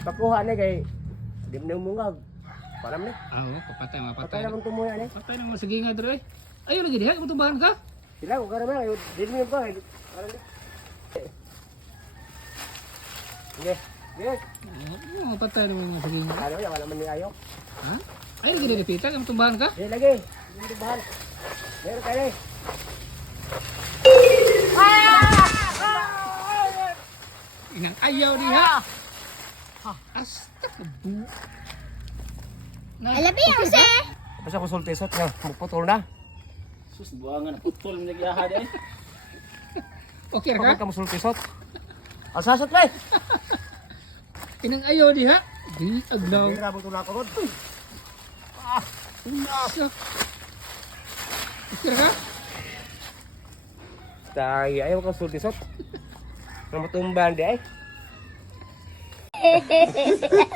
Pakuha ni kay di mo na mungag. Param ni. Ah, oo, papatay, Patay mapatay. naman tumuya ni. Patay naman sige nga dre. Ayun lagi diha, mutubahan ka. Sila ko karama kay di mo pa. Param ni. Sige. Sige. Oo, mapatay naman nga sige nga. Ano ya wala man ni ayo. Ha? Ayun lagi diha pita, mutubahan ka. Di lagi. Bahal. Meron kayo ni. Inang ayaw diha. Asta ka bu. Na, Alabi ang se. Tapos ako sultisot nga. Magputol na. Sus, buwangan na putol mo nagyahad eh. okay ka? ka musultisot. Ang sasot na eh. Inang ayaw diha. Di aglaw. Bira mo ako ron. Nasa. Okay ra ka? Tayo ayaw ka sultisot. Nang matumban di ay. 嘿嘿嘿嘿。